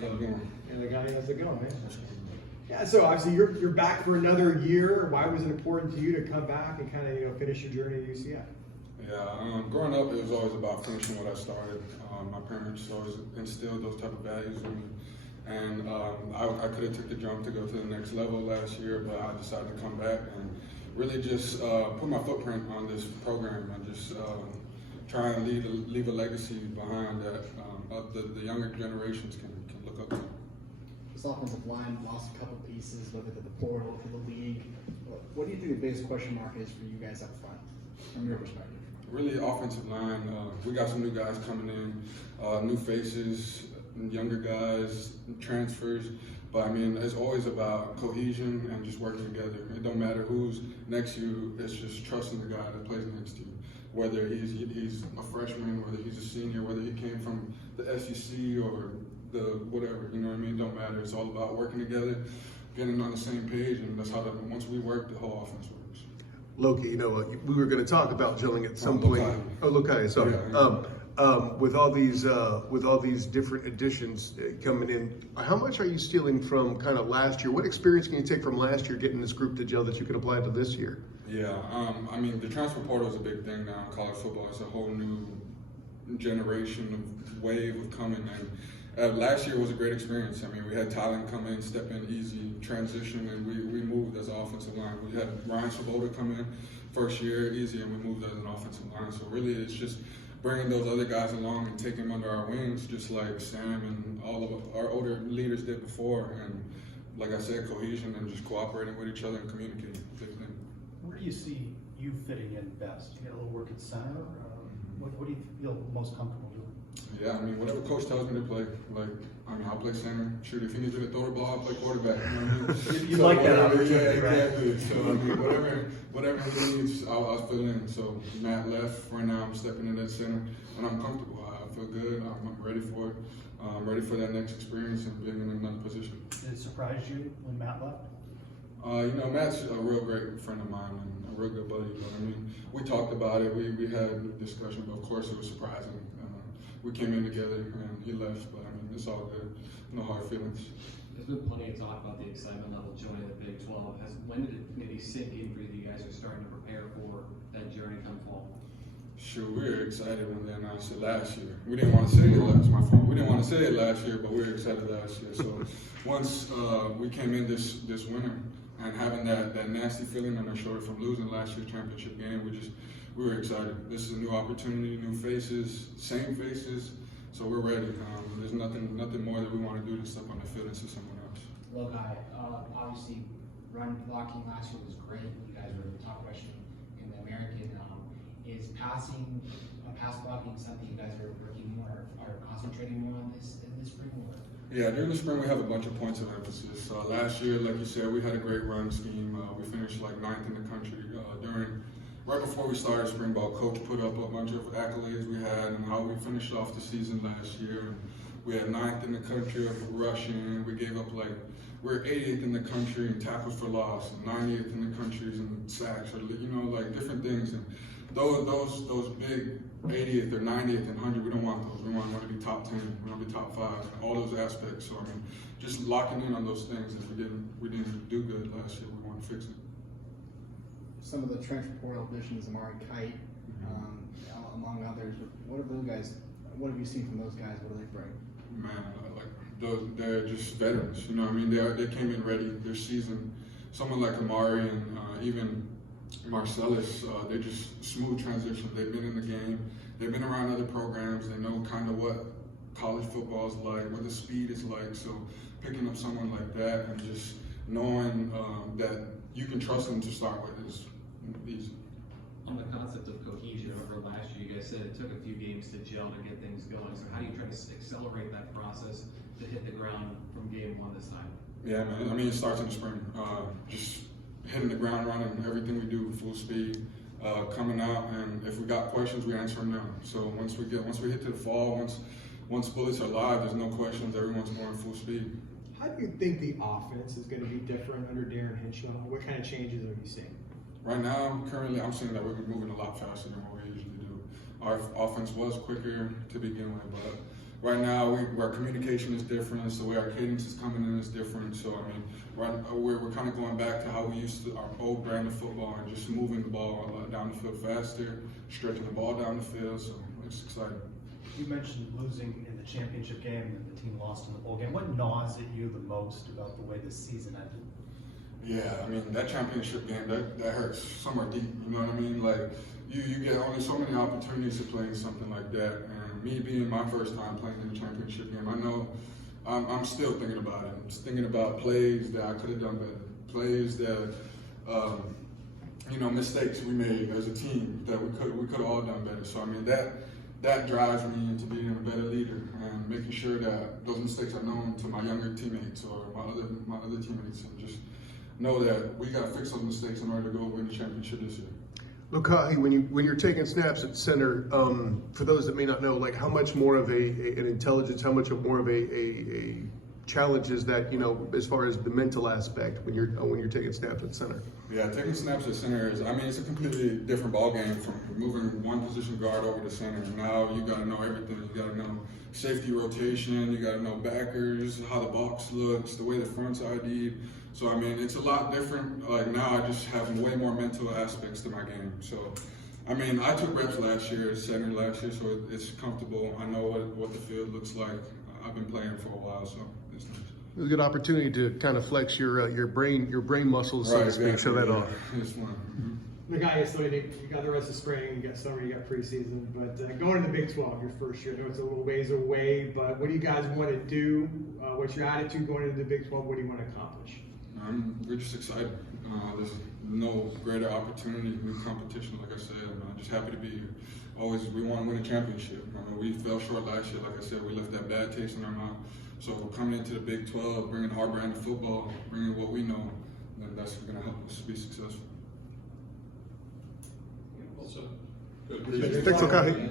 got it going. And the guy has it going, man. Yeah, so obviously you're back for another year. Why was it important to you to come back and kind of finish your journey at UCF? Yeah, growing up, it was always about finishing what I started. My parents always instilled those type of values in me. And I could have took the jump to go to the next level last year, but I decided to come back and really just put my footprint on this program and just try and leave a legacy behind that the younger generations can look up to. This offensive line lost a couple pieces, whether to the portal, to the league. What do you think the biggest question mark is for you guys up front, from your perspective? Really, offensive line. We got some new guys coming in, new faces, younger guys, transfers. But I mean, it's always about cohesion and just working together. It don't matter who's next to you. It's just trusting the guy that plays next to you. Whether he's a freshman, whether he's a senior, whether he came from the SEC or the whatever, you know what I mean? It don't matter. It's all about working together, getting on the same page, and that's how once we work, the whole offense works. Loki, we were going to talk about gelling at some point. Lokahi. Oh, Lokahi, sorry. Yeah. With all these different additions coming in, how much are you stealing from kind of last year? What experience can you take from last year getting this group to gel that you can apply to this year? Yeah, I mean, the transfer portal is a big thing now in college football. It's a whole new generation of wave of coming in. Last year was a great experience. I mean, we had talent come in, step in easy, transition, and we moved as an offensive line. We had Ryan Swoboda come in first year, easy, and we moved as an offensive line. So really, it's just bringing those other guys along and taking them under our wings, just like Sam and all of our older leaders did before. And like I said, cohesion and just cooperating with each other and communicating. Big thing. Where do you see you fitting in best? You get a little work at center? What do you feel most comfortable doing? Yeah, I mean, whatever coach tells me to play. Like, I mean, I'll play center. Shoot, if he needs me to throw the ball, I'll play quarterback. You know what I mean? You like that opportunity, yeah, right? exactly. So, I mean, whatever he needs, I'll fill in. So, Matt left. Right now, I'm stepping in at center, and I'm comfortable. I feel good. I'm ready for it. I'm ready for that next experience and being in another position. Did it surprise you when Matt left? Matt's a real great friend of mine and a real good buddy. But I mean, we talked about it. We had a discussion, but of course, it was surprising. We came in together and he left, but I mean, it's all good. No hard feelings. There's been plenty of talk about the excitement level joining the Big 12. When did it maybe sink in for you that you guys are starting to prepare for that journey come fall? Sure, we were excited when they announced it last year. We didn't want to say it We didn't want to say it last year, but we were excited last year. So once we came in this winter and having that nasty feeling on our shoulder from losing last year's championship game, we were excited. This is a new opportunity, new faces, same faces, so we're ready. There's nothing more that we want to do than step on the field and see someone else. Lokahi, obviously, run blocking last year was great. You guys were the top rushing in the American. Is pass blocking something you guys are working more or concentrating more on this spring? Or? Yeah, during the spring we have a bunch of points of emphasis. Last year, like you said, we had a great run scheme. We finished like 9th in the country. Right before we started spring ball, coach put up a bunch of accolades we had and how we finished off the season last year. And we had 9th in the country of rushing. We gave up we're 80th in the country in tackles for loss, and 90th in the country in sacks, or different things. And those big 80th or 90th and 100, we don't want those. We want to be top 10. We want to be top 5. All those aspects. So I mean, just locking in on those things. If we didn't do good last year, we want to fix it. Some of the transfer portal additions, Amari Kite, among others. What have you seen from those guys? What do they bring? Man, they're just veterans. You know what I mean? They came in ready. They're seasoned. Someone like Amari and even Marcellus, they're just smooth transition. They've been in the game. They've been around other programs. They know kind of what college football is like, what the speed is like. So picking up someone like that and just knowing that you can trust them to start with is easy. On the concept of cohesion, over last year, you guys said it took a few games to gel to get things going. So how do you try to accelerate that process to hit the ground from game one this time? Yeah, man. I mean, it starts in the spring. Just hitting the ground running, everything we do full speed, coming out, and if we got questions, we answer them now. So once we hit to the fall, once bullets are live, there's no questions. Everyone's going full speed. How do you think the offense is going to be different under Darren Hinchley? What kind of changes are you seeing? Right now, I'm seeing that we're moving a lot faster than what we usually do. Our offense was quicker to begin with, but right now our communication is different, so the way our cadence is coming in is different. So I mean, we're kind of going back to how we used to our old brand of football and just moving the ball down the field faster, stretching the ball down the field. So it's exciting. You mentioned losing in the championship game and the team lost in the bowl game. What gnaws at you the most about the way this season ended? Yeah, I mean, that championship game, that hurts somewhere deep, you know what I mean? Like, you get only so many opportunities to play in something like that. And me being my first time playing in a championship game, I know I'm still thinking about it. I'm just thinking about plays that I could have done better, plays that, mistakes we made as a team that we could have all done better. So, I mean, that drives me into being a better leader and making sure that those mistakes are known to my younger teammates or my other teammates, and just know that we got to fix those mistakes in order to go win the championship this year. Lokahi, when you're taking snaps at center, for those that may not know, like how much more of an intelligence, how much more of a challenge is that, as far as the mental aspect when you're taking snaps at center? Yeah, taking snaps at center it's a completely different ball game from moving one position guard over to center. Now you got to know everything. You got to know safety rotation. You got to know backers, how the box looks, the way the front's ID'd. So, I mean, it's a lot different. Like, now I just have way more mental aspects to my game. So, I mean, I took reps last year, center last year, so it's comfortable. I know what the field looks like. I've been playing for a while, so it's nice. It was a good opportunity to kind of flex your brain muscles, so to speak, exactly. show that off. It's fun. Mm-hmm. The guy is you got the rest of spring, you got summer, you got preseason, but going into the Big 12, your first year, I know it's a little ways away, but what do you guys want to do? What's your attitude going into the Big 12? What do you want to accomplish? We're just excited. There's no greater opportunity, new competition, like I said. I'm just happy to be here. We want to win a championship. We fell short last year, like I said. We left that bad taste in our mouth. So coming into the Big 12, bringing our brand of football, bringing what we know, then that's going to help us be successful. Thanks, Lokahi.